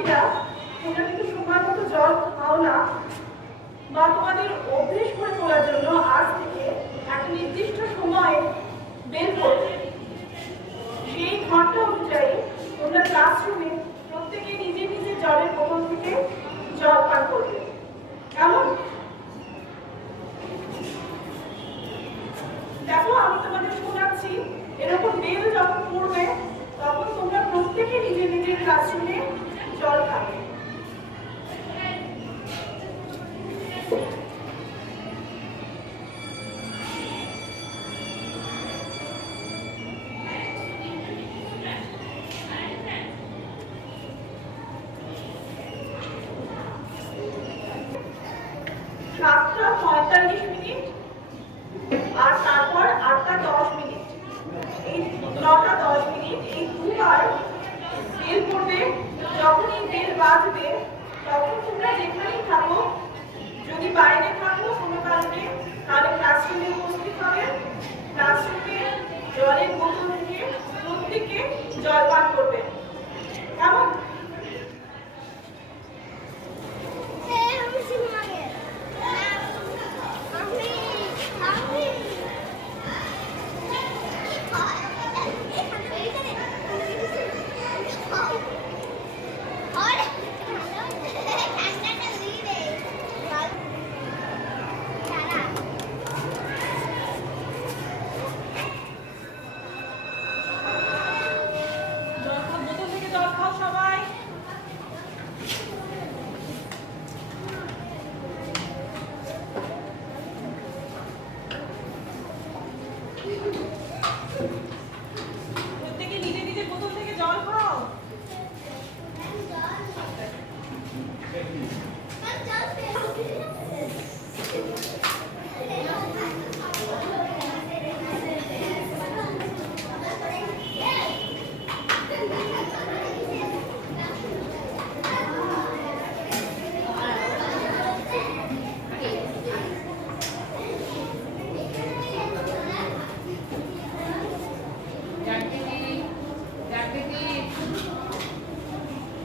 ছাত্রীরা তোমরা কিন্তু সময় মতো জল খাও না বা তোমাদের অভ্যেস করে তোলার জন্য আজ থেকে একটা নির্দিষ্ট সময়ে বের সেই ঘণ্টা অনুযায়ী তোমরা ক্লাসরুমে প্রত্যেকে নিজে নিজে জলের বোতল থেকে জল পান করবে। কেমন? দেখো, আমি তোমাদের শোনাচ্ছি, এরকম বেল যখন পড়বে, তখন তোমরা প্রত্যেকে নিজের নিজের ক্লাসরুমে জল খাবে সাতটা পঁয়তাল্লিশ মিনিট আর তারপর আটটা দশ মিনিট। এই নটা দশ মিনিট এই দুবার যখন এই বেল বাজবে, তখন তোমরা যেখানেই থাকো, যদি বাইরে থাকো, কোনো কারণে তাহলে ক্লাসরুমে উপস্থিত হবে। ক্লাসরুমে জলের বোতল থেকে প্রত্যেকে জল পান করবে কেমন জল খাও বোতল থেকে জল খাও সবাই প্রত্যেকে নিজে নিজে বোতল থেকে জল খাও।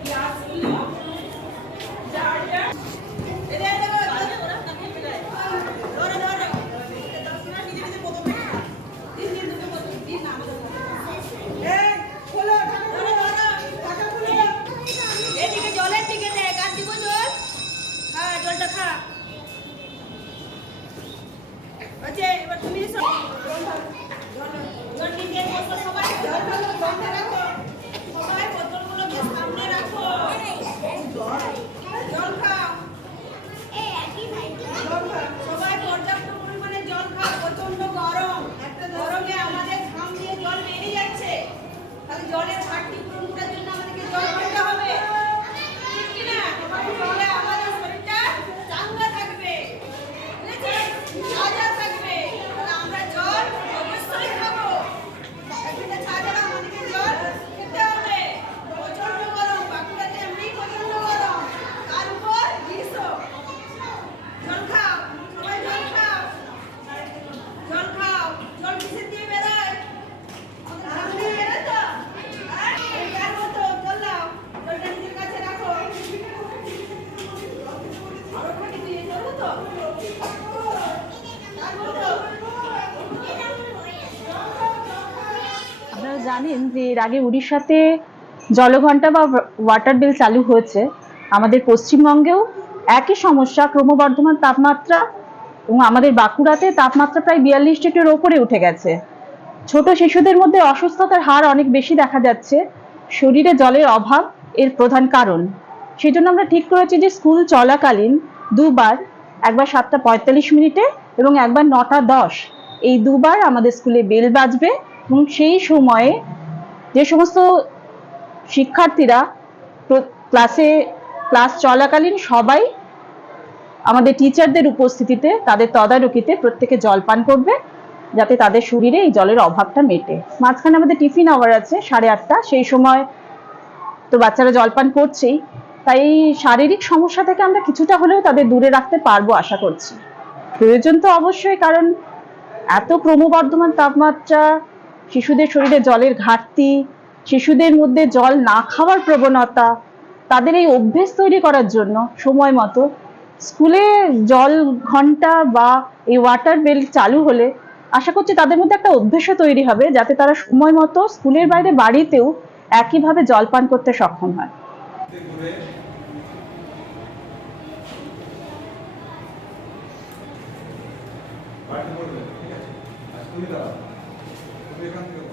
ক্লাসগুলো যার যার এদিকে জলের দিকে দেখ আর দিব জল হ্যাঁ জলটা খা হচ্ছে এবার তুমি এসো। জল নিয়ে বসো সবাই জল ঢালো, জলটা রাখো সবাই বোতলগুলোকে সামনে রাখো জল খাও জল খাও। সবাই পর্যাপ্ত পরিমাণে জল খাও প্রচণ্ড গরম গরমে আমাদের ঘাম দিয়ে জল বেরিয়ে যাচ্ছে তাহলে জলের ঘাটতি পূরণ করার জন্য আমাদেরকে জল খেতে হবে ঠিক কি না তাহলে আমাদের শরীরটা চাঙ্গা থাকবে বুঝেছেন? তাজা থাকবে তাহলে আমরা জল অবশ্যই খাব একটা ছাড়া আমাদেরকে জল খেতে হবে প্রচণ্ড গরম বাঁকুড়াতে এমনি প্রচণ্ড গরম তার উপর গ্রীষ্ম জল খাও সবাই জল খাও জল খাও জল কিসের দিয়ে বেরোয় আরাম দিয়ে বেরোয় তো হ্যাঁ এটার মতো জল দাও জলটা নিজের কাছে রাখো আরও খাটি দিয়ে চলবো তো তার মতো আপনারা জানেন যে এর আগে উড়িষ্যাতে জলঘণ্টা বা ওয়াটার বিল চালু হয়েছে। আমাদের পশ্চিমবঙ্গেও একই সমস্যা, ক্রমবর্ধমান তাপমাত্রা এবং আমাদের বাঁকুড়াতে তাপমাত্রা প্রায় বিয়াল্লিশ ডিগ্রির ওপরে উঠে গেছে। ছোট শিশুদের মধ্যে অসুস্থতার হার অনেক বেশি দেখা যাচ্ছে। শরীরে জলের অভাব এর প্রধান কারণ। সেই জন্য আমরা ঠিক করেছি যে স্কুল চলাকালীন দুবার, একবার সাতটা পঁয়তাল্লিশ মিনিটে এবং একবার নটা দশ। এই দুবার আমাদের স্কুলে বেল বাজবে এবং সেই সময়ে যে সমস্ত শিক্ষার্থীরা ক্লাসে ক্লাস চলাকালীন সবাই আমাদের টিচারদের উপস্থিতিতে তাদের তদারকিতে প্রত্যেকে জল পান করবে, যাতে তাদের শরীরে এই জলের অভাবটা মেটে। মাঝখানে আমাদের টিফিন আওয়ার আছে, সাড়ে আটটা, সেই সময় তো বাচ্চারা জলপান করছেই। তাই শারীরিক সমস্যা থেকে আমরা কিছুটা হলেও তাদের দূরে রাখতে পারব আশা করছি। প্রয়োজন তো অবশ্যই, কারণ এত ক্রমবর্ধমান তাপমাত্রা শিশুদের শরীরে জলের ঘাটতি, শিশুদের মধ্যে জল না খাওয়ার প্রবণতা, তাদের এই অভ্যেস তৈরি করার জন্য সময় মতো স্কুলে জল ঘণ্টা বা এই ওয়াটার বেল চালু হলে আশা করছি তাদের মধ্যে একটা অভ্যেসও তৈরি হবে যাতে তারা সময় মতো স্কুলের বাইরে বাড়িতেও একইভাবে জল পান করতে সক্ষম হয়। ঠিক আছে? আর